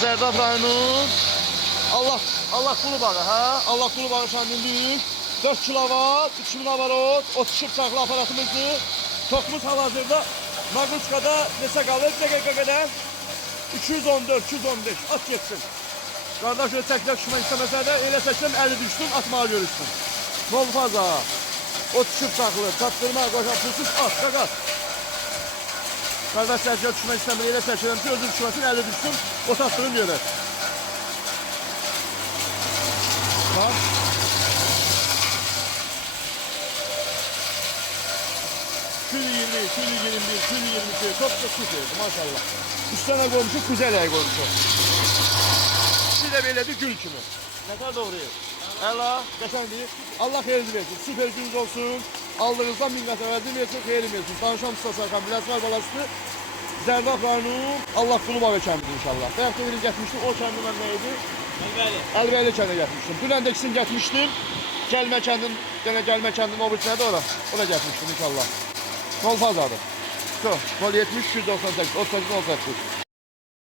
Zerdab rayonun Allah Qulu bağı, ha? Allah Qulu bağı şanlıdır. 4 kilovat, 2000 avarot, 30 çarxlı aparatımızdır. Tokumuz hal-hazırda Magruçka'da neçə qalır? Dəqiqə qədər 214, 215 at geçsin. Qardaş öyle çəklə düşmək istəməsə də elə çəkdim 50 düşsün, atmağı görürsün. Nol faza, 30 çarxlı, çatdırma, qoşa pulsuz at, qaqat. Qardaş çəklə düşmək istəmir, elə çəkirəm ki, özü düşməsin, 50 düşsün, o çatdırım yönə. Bak. Kül 20, kül 21, kül 22, çok da süper maşallah. Üstüne koymuşuk, güzel ay koymuşuk. Bir de böyle bir gül kimi. Ne kadar doğru. Ela, geçen değil. Allah hayırlı versin. Süper gününüz olsun. Aldığınızdan minnet verdim versin, hayırlı versin. Danışan Mustafa Sarkan, Biləsmar balası. Zerdab rayonu, Allah Qulu bağı kəndi inşallah. Bayaq da birini getmişdim, o kəndi mən neydi? Əlbəyli kəndə getmişdim. Dünən də ikisini getmişdim. Gəlmə kəndin, gəlmə kəndin o birisine de ora. Ona getmişdim inşallah. Nol fazadır. 070 298 38 18.